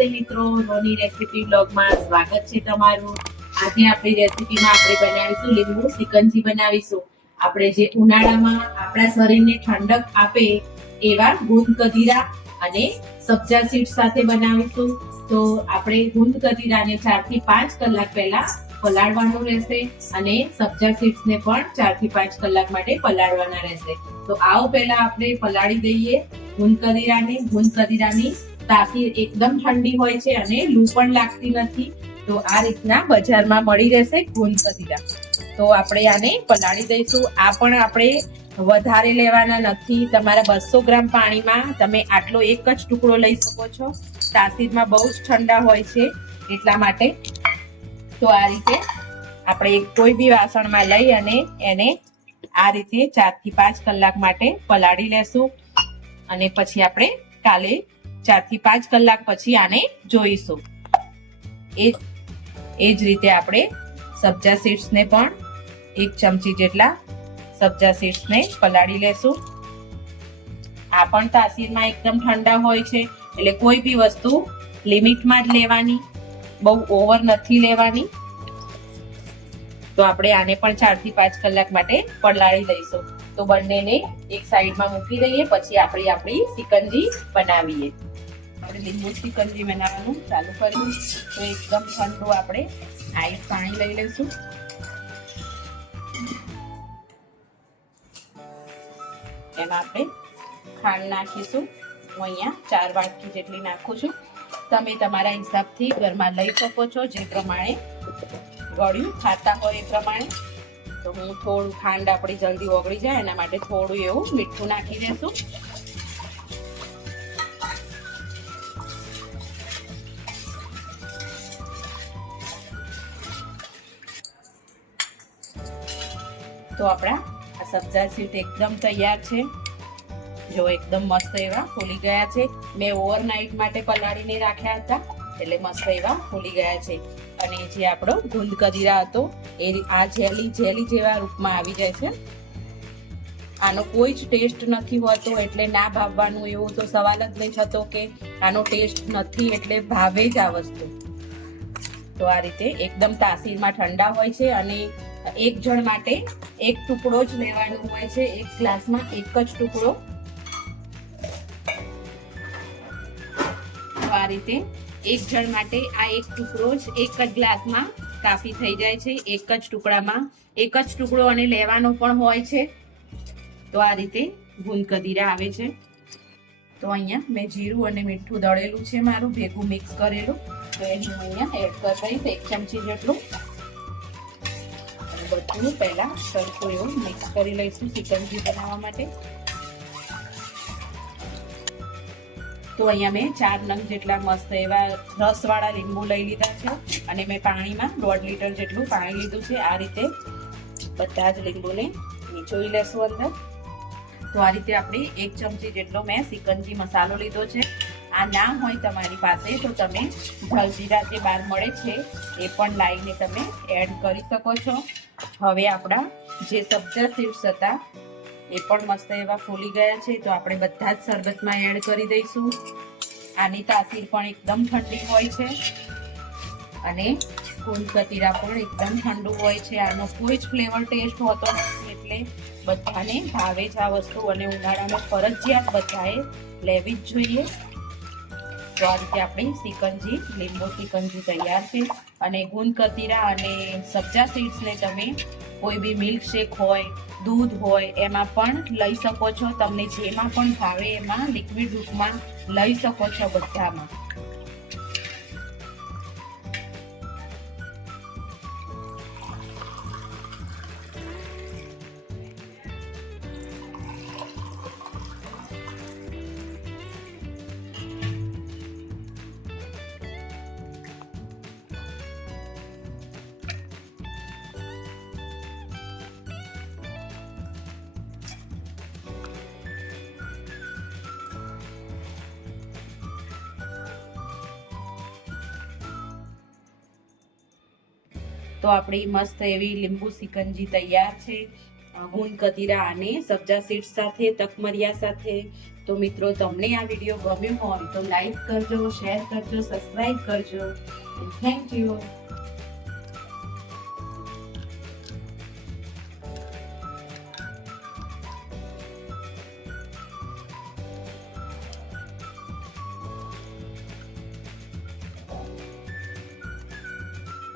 નમસ્તે મિત્રો, રોની રેસીપી બ્લોગમાં સ્વાગત છે તમારું। આજે આપણી રેસીપીમાં આપણે બનાવીશું લીંબુ સિકંજી બનાવીશું। આપણે જે ઉનાળામાં આપણા શરીરને ઠંડક આપે એવા ગુંદ કદીરા અને સબ્જા સીડ્સ સાથે બનાવીશું। તો આપણે ગુંદ કદીરાને 4 થી 5 કલાક પહેલા પલાળવાનું રહેશે અને સબ્જા સીડ્સને પણ 4 થી 5 કલાક માટે પલાળવાના રહેશે। તો આવો પહેલા આપણે પલાળી દઈએ ગુંદ કદીરાને। ગુંદ કદીરાની તાસીર એકદમ ઠંડી હોય છે અને લૂ પણ લાગતી નથી। તો આ રીતના બજારમાં મળી રહેશે ગુંદ કદીરા। તો આપણે આને પલાળી દઈશું। આ પણ આપણે વધારે લેવાના નથી। તમારા 200 ગ્રામ પાણીમાં તમે આટલો એક જ ટુકડો લઈ શકો છો। તાસીરમાં બહુ જ ઠંડા હોય છે એટલા માટે। તો આ રીતે આપણે કોઈ બી વાસણમાં લઈ અને એને આ રીતે 4 થી 5 કલાક માટે પલાળી લેશું અને પછી આપણે કાલે 4 થી 5 કલાક પછી આને જોઈશું। એ જ રીતે આપણે સબ્જા સીડ્સને પણ 1 ચમચી જેટલા સબ્જા સીડ્સને પલાળી લેશું। આ પણ તાસીરમાં એકદમ ઠંડા હોય છે એટલે કોઈ બી વસ્તુ લિમિટમાં જ લેવાની, બહુ ઓવર નથી લેવાની। તો આપણે આને પણ 4 થી 5 કલાક માટે પલાળી લઈશું। તો બંનેને એક સાઈડમાં મૂકી દઈએ, પછી આપણે આપણી સિકંજી બનાવીએ। આપણે લીંબુ સિકંજી બનાવવાનું ચાલુ કર્યું તો એકદમ ઠંડુ આપણે આઈસ પાણી લઈ લઈશું। એમાં આપણે ખાંડ નાખીશું। હું અહીંયા 4 વાટકી જેટલી નાખું છું। તમે તમારા હિસાબથી ઘરમાં લઈ શકો છો, જે પ્રમાણે ગળ્યું ખાતા હોય એ પ્રમાણે। તો હું થોડું ખાંડ આપણી જલ્દી ઓગળી જાય એના માટે થોડું એવું મીઠું નાખી દેશું। તો આપણા આ સબ્જા સીડ એકદમ તૈયાર છે। જો એકદમ મસ્ત એવા ફૂલી ગયા છે। મેં ઓવરનાઇટ માટે પલાળીને રાખ્યા હતા એટલે મસ્ત એવા ફૂલી ગયા છે। અને જે આપણો ગુંદ કદીરા હતો એ આ જેલી જેવા રૂપમાં આવી જાય છે। આનો કોઈ જ ટેસ્ટ નથી હોતો એટલે ના ભાવવાનું એવું તો સવાલ જ નહીં થતો કે આનો ટેસ્ટ નથી એટલે ભાવે જ આ વસ્તુ। તો આ રીતે એકદમ તાસીરમાં ઠંડા હોય છે અને એક જણ માટે એક ટુકડો જ લેવાનો હોય છે। એક ગ્લાસમાં એક જ ટુકડો। તો આ રીતે એક જણ માટે આ એક ટુકડો જ એક જ ગ્લાસમાં કાફી થઈ જાય છે। એક જ ટુકડામાં એક જ ટુકડો અને લેવાનો પણ હોય છે। તો આ રીતે ગુંદ કદીરા આવે છે। તો અહીંયા મેં જીરું અને મીઠું દળેલું છે મારું ભેગું મિક્સ કરેલું, તો એને હું અહીંયા એડ કરી દઈશ 1 ચમચી જેટલું। બધું પહેલા સરખું એવું મિક્સ કરી લઈશું સિકંજી બનાવવા માટે। તો અહીંયા મેં 4 નંગ જેટલા મસ્ત એવા રસવાળા લીંબુ લઈ લીધા છે અને મેં પાણીમાં 1.5 લીટર જેટલું પાણી લીધું છે। આ રીતે બધા જ લીંબુને નીચોવી લેશું અંદર। તો આ રીતે આપણે 1 ચમચી જેટલો મેં સિકંજી મસાલો લીધો છે। આ ના હોય તમારી પાસે તો તમે જલજીરા જે બહાર મળે છે એ પણ લાવીને તમે એડ કરી શકો છો। હવે આપણા જે સબ્જા સીડ્સ હતા એ પણ મસ્ત એવા ફૂલી ગયા છે તો આપણે બધા જ શરબતમાં એડ કરી દઈશું। આની તાસીર પણ એકદમ ઠંડી હોય છે અને ગુંદ કદીરા પણ એકદમ ઠંડુ હોય છે। આનો કોઈ જ ફ્લેવર ટેસ્ટ હોતો નથી એટલે બધાને ભાવે જ આ વસ્તુ અને ઉનાળામાં ફરજિયાત બધાએ લેવી જ જોઈએ। તો આ રીતે આપણી સિકંજી લીંબુ સિકંજી તૈયાર છે। અને ગુંદ કદીરા અને સબ્જા સીડ્સને તમે કોઈ બી મિલ્કશેક હોય, દૂધ હોય એમાં પણ લઈ શકો છો। તમને જેમાં પણ ભાવે એમાં લિક્વિડ રૂપમાં લઈ શકો છો બધામાં। તો આપણી મસ્ત એવી લીંબુ સિકંજી તૈયાર છે ગુંદ કદીરા અને સબ્જા સીડ્સ સાથે, તકમરિયા સાથે। તો તો મિત્રો તમને આ વિડીયો ગમ્યો હોય તો લાઈક કરજો, શેર કરજો, સબસ્ક્રાઇબ કરજો. Thank you.